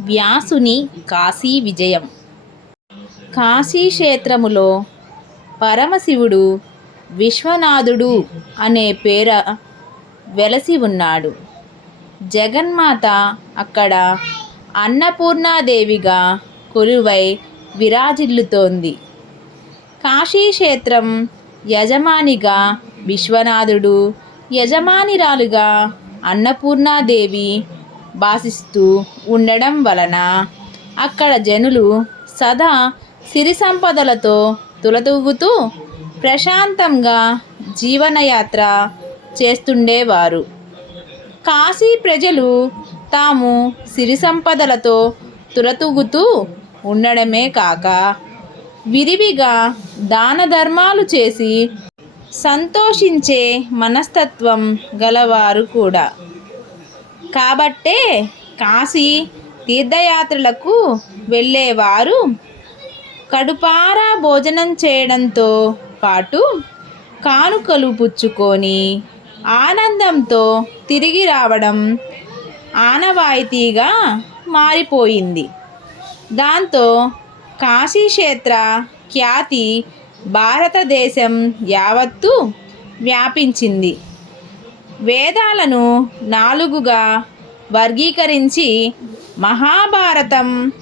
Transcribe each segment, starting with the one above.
వ్యాసుని కాశీ విజయం. కాశీక్షేత్రములో పరమశివుడు విశ్వనాథుడు అనే పేర వెలసి ఉన్నాడు. జగన్మాత అక్కడ అన్నపూర్ణాదేవిగా కొలువై విరాజిల్లుతోంది. కాశీక్షేత్రం యజమానిగా విశ్వనాథుడు యజమానిరాలుగా అన్నపూర్ణాదేవి భాసిస్తూ ఉండడం వలన అక్కడ జనులు సదా సిరి సంపదలతో తులతూగుతూ ప్రశాంతంగా జీవనయాత్ర చేస్తుండేవారు. కాశీ ప్రజలు తాము సిరి సంపదలతో తులతూగుతూ ఉండడమే కాక విరివిగా దాన ధర్మాలు చేసి సంతోషించే మనస్తత్వం గలవారు కూడా. కాబట్టే కాశీ తీర్థయాత్రలకు వెళ్ళేవారు. కడుపారా భోజనం చేయడంతో పాటు కానుకలు పుచ్చుకొని ఆనందంతో తిరిగి రావడం ఆనవాయితీగా మారిపోయింది. దాంతో కాశీక్షేత్ర ఖ్యాతి భారతదేశం యావత్తు వ్యాపించింది. వేదాలను నాలుగుగా వర్గీకరించి మహాభారతం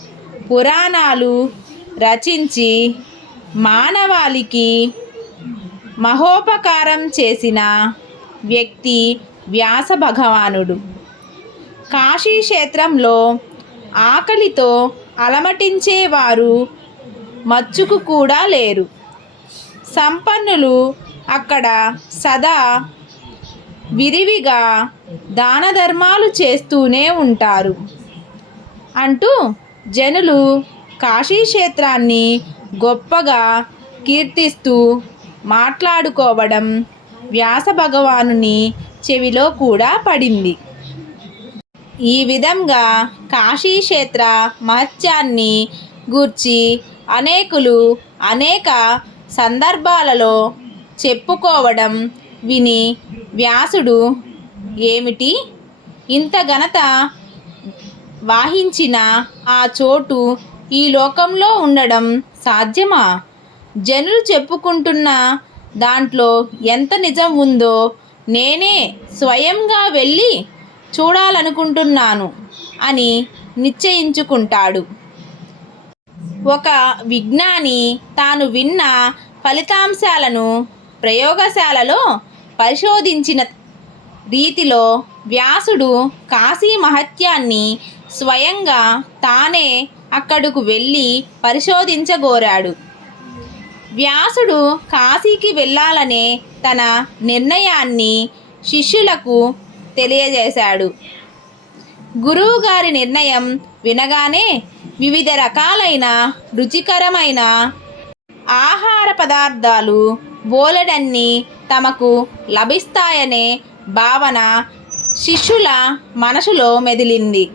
పురాణాలు రచించి మానవాళికి మహోపకారం చేసిన వ్యక్తి వ్యాస భగవానుడు కాశీక్షేత్రంలో ఆకలితో అలమటించేవారు మచ్చుకు కూడా లేరు. సంపన్నులు అక్కడ సదా విరివిగా దాన ధర్మాలు చేస్తూనే ఉంటారు. అంటూ జనులు కాశీక్షేత్రాన్ని గొప్పగా కీర్తిస్తూ మాట్లాడుకోవడం వ్యాస భగవానుని చెవిలో కూడా పడింది. ఈ విధంగా కాశీక్షేత్ర మహత్యాన్ని గూర్చి అనేకులు అనేక సందర్భాలలో చెప్పుకోవడం విని వ్యాసుడు ఏమిటి? ఇంత ఘనత వాహించిన ఆ చోటు ఈ లోకంలో ఉండడం సాధ్యమా? జనులు చెప్పుకుంటున్న దాంట్లో ఎంత నిజం ఉందో నేనే స్వయంగా వెళ్ళి చూడాలనుకుంటున్నాను అని నిశ్చయించుకుంటాడు. ఒక విజ్ఞాని తాను విన్న ఫలితాంశాలను ప్రయోగశాలలో పరిశోధించిన రీతిలో వ్యాసుడు కాశీ మహత్యాన్ని స్వయంగా తానే అక్కడకు వెళ్ళి పరిశోధించగోరాడు. వ్యాసుడు కాశీకి వెళ్ళాలనే తన నిర్ణయాన్ని శిష్యులకు తెలియజేశాడు. గురువుగారి నిర్ణయం వినగానే వివిధ రకాలైన రుచికరమైన ఆహార పదార్థాలు బోలెడన్ని తమకు లభిస్తాయనే భావన శిష్యుల మనసులో మెదిలింది.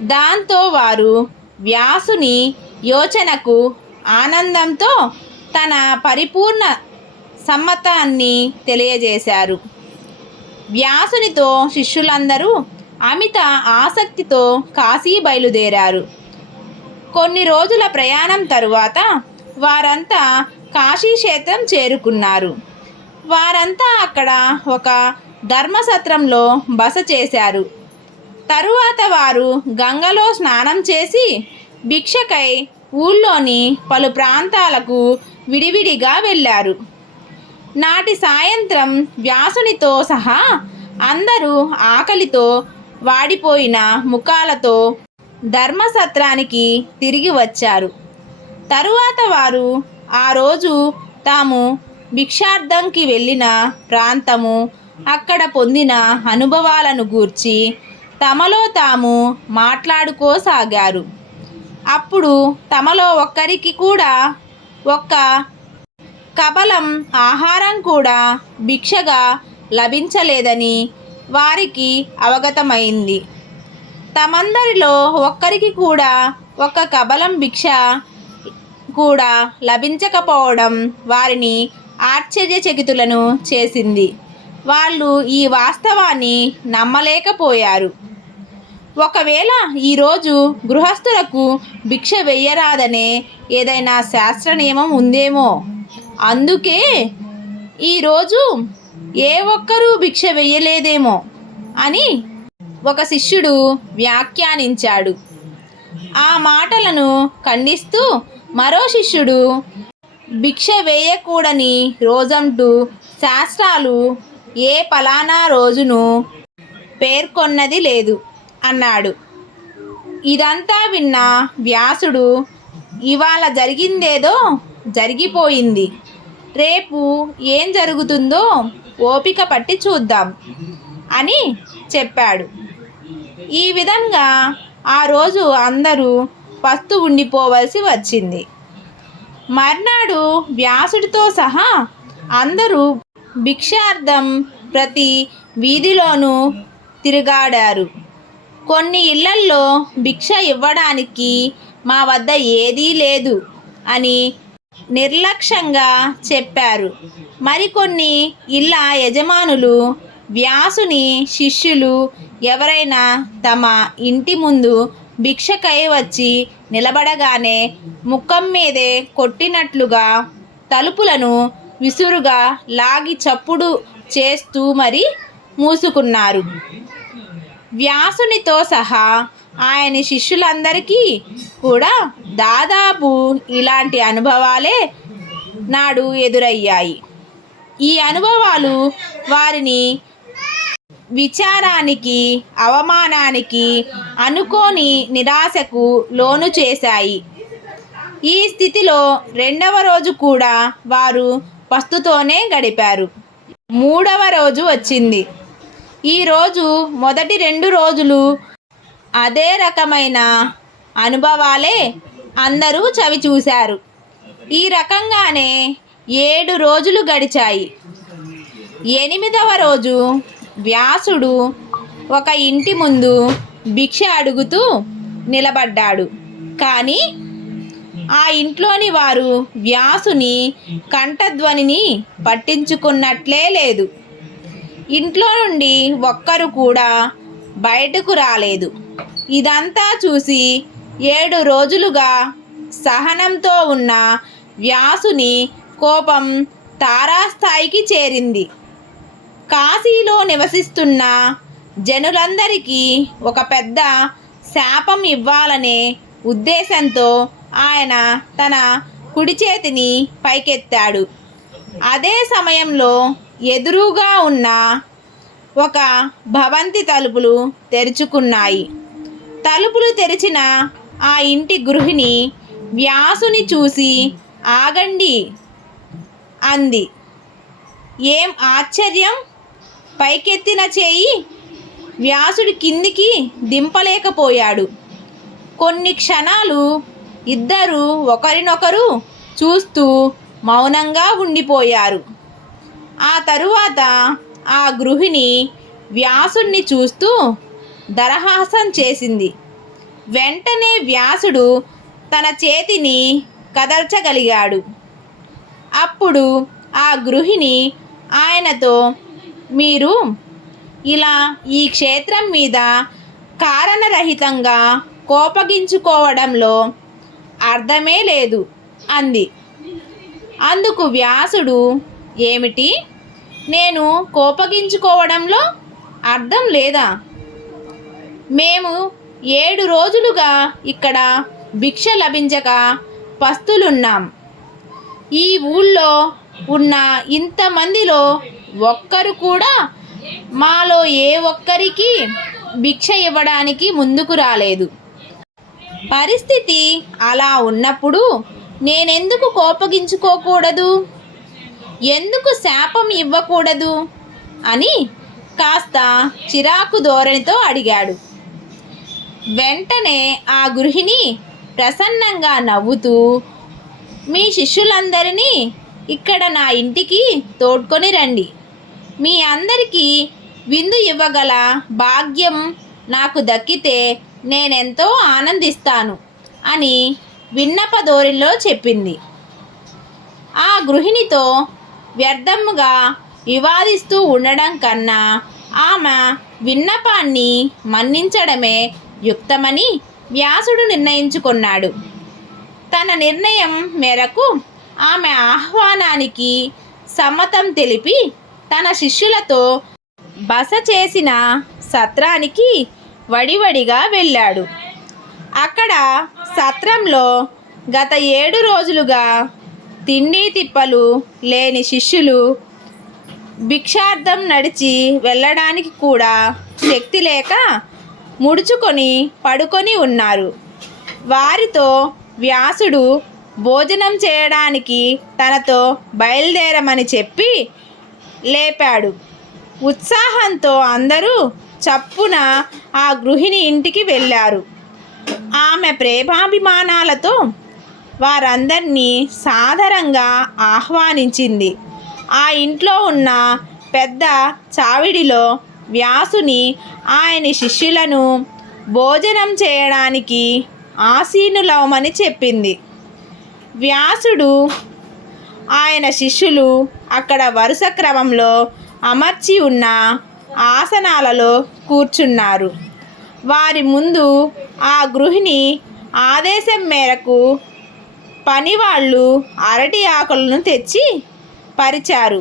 దాంతో వారు వ్యాసుని యోచనకు ఆనందంతో తన పరిపూర్ణ సమ్మతాన్ని తెలియజేశారు. వ్యాసునితో శిష్యులందరూ అమిత ఆసక్తితో కాశీ బయలుదేరారు. కొన్ని రోజుల ప్రయాణం తరువాత వారంతా కాశీక్షేత్రం చేరుకున్నారు. వారంతా అక్కడ ఒక ధర్మసత్రంలో బస చేశారు. తరువాత వారు గంగలో స్నానం చేసి భిక్షకై ఊళ్ళోని పలు ప్రాంతాలకు విడివిడిగా వెళ్ళారు. నాటి సాయంత్రం వ్యాసునితో సహా అందరూ ఆకలితో వాడిపోయిన ముఖాలతో ధర్మసత్రానికి తిరిగి వచ్చారు. తరువాత వారు ఆ రోజు తాము భిక్షార్థంకి వెళ్ళిన ప్రాంతము అక్కడ పొందిన అనుభవాలను గూర్చి తమలో తాము మాట్లాడుకోసాగారు. అప్పుడు తమలో ఒక్కరికి కూడా ఒక్క కబలం ఆహారం కూడా భిక్షగా లభించలేదని వారికి అవగతమైంది. తమందరిలో ఒక్కరికి కూడా ఒక్క కబలం భిక్ష కూడా లభించకపోవడం వారిని ఆశ్చర్యచకితులను చేసింది. వాళ్ళు ఈ వాస్తవాన్ని నమ్మలేకపోయారు. ఒకవేళ ఈరోజు గృహస్థులకు భిక్ష వెయ్యరాదనే ఏదైనా శాస్త్ర నియమం ఉందేమో? అందుకే ఈరోజు ఏ ఒక్కరూ భిక్ష వెయ్యలేదేమో అని ఒక శిష్యుడు వ్యాఖ్యానించాడు. ఆ మాటలను ఖండిస్తూ మరో శిష్యుడు భిక్ష వేయకూడని రోజంటూ శాస్త్రాలు ఏ ఫలానా రోజును పేర్కొన్నది లేదు అన్నాడు. ఇదంతా విన్న వ్యాసుడు ఇవాళ జరిగిందేదో జరిగిపోయింది. రేపు ఏం జరుగుతుందో ఓపిక పట్టి చూద్దాం అని చెప్పాడు. ఈ విధంగా ఆ రోజు అందరూ పస్తు ఉండిపోవలసి వచ్చింది. మర్నాడు వ్యాసుడితో సహా అందరూ భిక్షార్థం ప్రతి వీధిలోనూ తిరుగాడారు. కొన్ని ఇళ్ళల్లో భిక్ష ఇవ్వడానికి మా వద్ద ఏదీ లేదు అని నిర్లక్ష్యంగా చెప్పారు. మరికొన్ని ఇళ్ళ యజమానులు వ్యాసుని శిష్యులు ఎవరైనా తమ ఇంటి ముందు భిక్షకై వచ్చి నిలబడగానే ముఖం మీదే కొట్టినట్లుగా తలుపులను విసురుగా లాగి చప్పుడు చేస్తూ మరి మూసుకున్నారు. వ్యాసునితో సహా ఆయన శిష్యులందరికీ కూడా దాదాపు ఇలాంటి అనుభవాలే నాడు ఎదురయ్యాయి. ఈ అనుభవాలు వారిని విచారానికి అవమానానికి అనుకోని నిరాశకు లోను చేశాయి. ఈ స్థితిలో రెండవ రోజు కూడా వారు పస్తుతోనే గడిపారు. మూడవ రోజు వచ్చింది. ఈరోజు మొదటి రెండు రోజులు అదే రకమైన అనుభవాలే అందరూ చవి చూశారు. ఈ రకంగానే ఏడు రోజులు గడిచాయి. ఎనిమిదవ రోజు వ్యాసుడు ఒక ఇంటి ముందు భిక్ష అడుగుతూ నిలబడ్డాడు. కానీ ఆ ఇంట్లోని వారు వ్యాసుని కంఠధ్వనిని పట్టించుకున్నట్లే లేదు. ఇంట్లో నుండి ఒక్కరు కూడా బయటకు రాలేదు. ఇదంతా చూసి ఏడు రోజులుగా సహనంతో ఉన్న వ్యాసుని కోపం తారాస్థాయికి చేరింది. కాశీలో నివసిస్తున్న జనులందరికీ ఒక పెద్ద శాపం ఇవ్వాలనే ఉద్దేశంతో ఆయన తన కుడి చేతిని పైకెత్తాడు. అదే సమయంలో ఎదురుగా ఉన్న ఒక భవంతి తలుపులు తెరుచుకున్నాయి. తలుపులు తెరిచిన ఆ ఇంటి గృహిణి వ్యాసుని చూసి ఆగండి అంది. ఏం ఆశ్చర్యం? పైకెత్తిన చేయి వ్యాసుడి కిందికి దింపలేకపోయాడు. కొన్ని క్షణాలు ఇద్దరు ఒకరినొకరు చూస్తూ మౌనంగా ఉండిపోయారు. ఆ తరువాత ఆ గృహిణి వ్యాసుణ్ణి చూస్తూ దరహాసం చేసింది. వెంటనే వ్యాసుడు తన చేతిని కదల్చగలిగాడు. అప్పుడు ఆ గృహిణి ఆయనతో మీరు ఇలా ఈ క్షేత్రం మీద కారణరహితంగా కోపగించుకోవడంలో అర్థమే లేదు అంది. అందుకు వ్యాసుడు ఏమిటి? నేను కోపగించుకోవడంలో అర్థం లేదా? మేము ఏడు రోజులుగా ఇక్కడ భిక్ష లభించక పస్తులున్నాం. ఈ ఊళ్ళో ఉన్న ఇంతమందిలో ఒక్కరు కూడా మాలో ఏ ఒక్కరికి భిక్ష ఇవ్వడానికి ముందుకు రాలేదు. పరిస్థితి అలా ఉన్నప్పుడు నేనెందుకు కోపగించుకోకూడదు? ఎందుకు శాపం ఇవ్వకూడదు? అని కాస్త చిరాకు ధోరణితో అడిగాడు. వెంటనే ఆ గృహిణి ప్రసన్నంగా నవ్వుతూ మీ శిష్యులందరినీ ఇక్కడ నా ఇంటికి తోడ్కొని రండి. మీ అందరికీ విందు ఇవ్వగల భాగ్యం నాకు దక్కితే నేనెంతో ఆనందిస్తాను అని విన్నప ధోరణిలో చెప్పింది. ఆ గృహిణితో వ్యర్థముగా వివాదిస్తూ ఉండడం కన్నా ఆమె విన్నపాన్ని మన్నించడమే యుక్తమని వ్యాసుడు నిర్ణయించుకున్నాడు. తన నిర్ణయం మేరకు ఆమె ఆహ్వానానికి సమ్మతం తెలిపి తన శిష్యులతో బస చేసిన సత్రానికి వడివడిగా వెళ్ళాడు. అక్కడ సత్రంలో గత ఏడు రోజులుగా తిండి తిప్పలు లేని శిష్యులు భిక్షార్థం నడిచి వెళ్ళడానికి కూడా శక్తి లేక ముడుచుకొని పడుకొని ఉన్నారు. వారితో వ్యాసుడు భోజనం చేయడానికి తనతో బయలుదేరమని చెప్పి లేపాడు. ఉత్సాహంతో అందరూ చప్పున ఆ గృహిణి ఇంటికి వెళ్ళారు. ఆమె ప్రేమాభిమానాలతో వారందరినీ సాదరంగా ఆహ్వానించింది. ఆ ఇంట్లో ఉన్న పెద్ద చావిడిలో వ్యాసుని ఆయన శిష్యులను భోజనం చేయడానికి ఆసీనులవమని చెప్పింది. వ్యాసుడు ఆయన శిష్యులు అక్కడ వరుస క్రమంలో అమర్చి ఉన్న ఆసనాలలో కూర్చున్నారు. వారి ముందు ఆ గృహిణి ఆదేశం మేరకు పనివాళ్ళు అరటి ఆకులను తెచ్చి పరిచారు.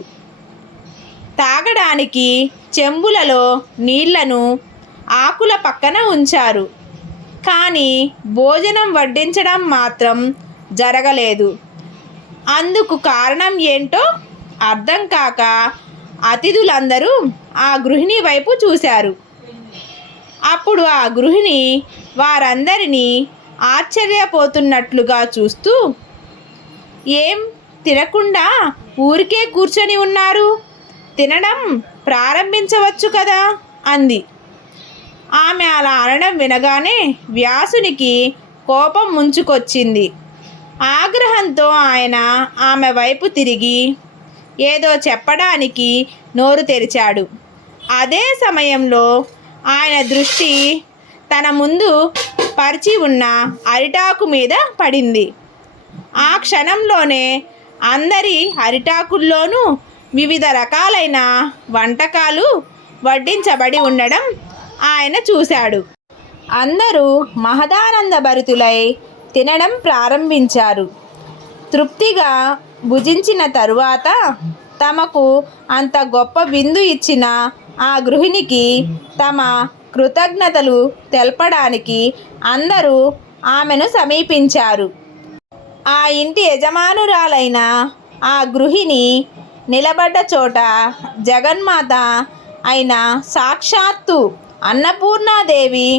తాగడానికి చెంబులలో నీళ్ళను ఆకుల పక్కన ఉంచారు. కానీ భోజనం వడ్డించడం మాత్రం జరగలేదు. అందుకు కారణం ఏంటో అర్థం కాక అతిథులందరూ ఆ గృహిణి వైపు చూశారు. అప్పుడు ఆ గృహిణి వారందరినీ ఆశ్చర్యపోతున్నట్లుగా చూస్తూ ఏం తినకుండా ఊరికే కూర్చొని ఉన్నారు? తినడం ప్రారంభించవచ్చు కదా? అంది. ఆమె అలా అనడం వినగానే వ్యాసునికి కోపం ముంచుకొచ్చింది. ఆగ్రహంతో ఆయన ఆమె వైపు తిరిగి ఏదో చెప్పడానికి నోరు తెరిచాడు. అదే సమయంలో ఆయన దృష్టి తన ముందు పరిచి ఉన్న అరిటాకు మీద పడింది. ఆ క్షణంలోనే అందరి అరిటాకుల్లోనూ వివిధ రకాలైన వంటకాలు వడ్డించబడి ఉండడం ఆయన చూశాడు. అందరూ మహదానంద భరితులై తినడం ప్రారంభించారు. తృప్తిగా భుజించిన తరువాత తమకు అంత గొప్ప విందు ఇచ్చిన ఆ గృహిణికి తమ కృతజ్ఞతలు తెలపడానికి అందరూ ఆమెను సమీపించారు. ఆ ఇంటి యజమానురాలైన ఆ గృహిణి నిలబడ్డ చోట జగన్మాత అయిన సాక్షాత్తు అన్నపూర్ణాదేవి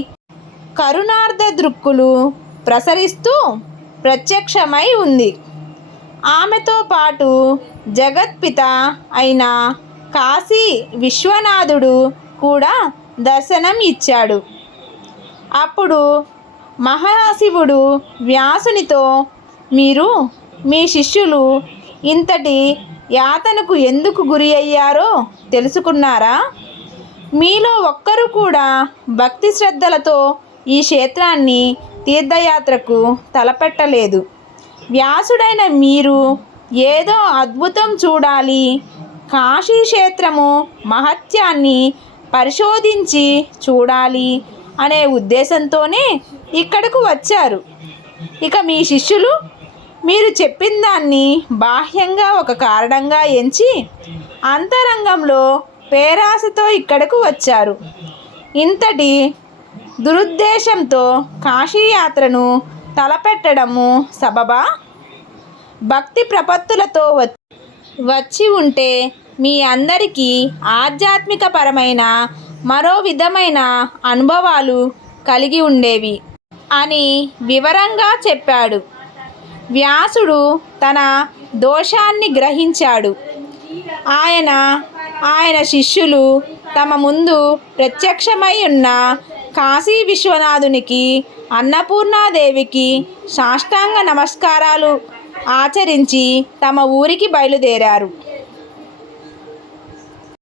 కరుణార్ధ దృక్కులు ప్రసరిస్తూ ప్రత్యక్షమై ఉంది. ఆమెతో పాటు జగత్పిత అయిన కాశీ విశ్వనాథుడు కూడా దర్శనం ఇచ్చాడు. అప్పుడు మహాశివుడు వ్యాసునితో మీరు మీ శిష్యులు ఇంతటి యాతనకు ఎందుకు గురి అయ్యారో తెలుసుకున్నారా? మీలో ఒక్కరు కూడా భక్తి శ్రద్ధలతో ఈ క్షేత్రాన్ని తీర్థయాత్రకు తలపెట్టలేదు. వ్యాసుడైన మీరు ఏదో అద్భుతం చూడాలి. కాశీ క్షేత్రము మహత్యాన్ని పరిశోధించి చూడాలి అనే ఉద్దేశంతోనే ఇక్కడకు వచ్చారు. ఇక మీ శిష్యులు మీరు చెప్పిన దాన్ని బాహ్యంగా ఒక కారణంగా ఎంచి అంతరంగంలో పేరాశతో ఇక్కడకు వచ్చారు. ఇంతటి దురుద్దేశంతో కాశీయాత్రను తలపెట్టడము సబబా? భక్తి ప్రపత్తులతో వచ్చి ఉంటే మీ అందరికీ ఆధ్యాత్మికపరమైన మరో విధమైన అనుభవాలు కలిగి ఉండేవి అని వివరంగా చెప్పాడు. వ్యాసుడు తన దోషాన్ని గ్రహించాడు. ఆయన ఆయన శిష్యులు తమ ముందు ప్రత్యక్షమై ఉన్న కాశీ విశ్వనాథునికి అన్నపూర్ణాదేవికి సాష్టాంగ నమస్కారాలు ఆచరించి తమ ఊరికి బయలుదేరారు.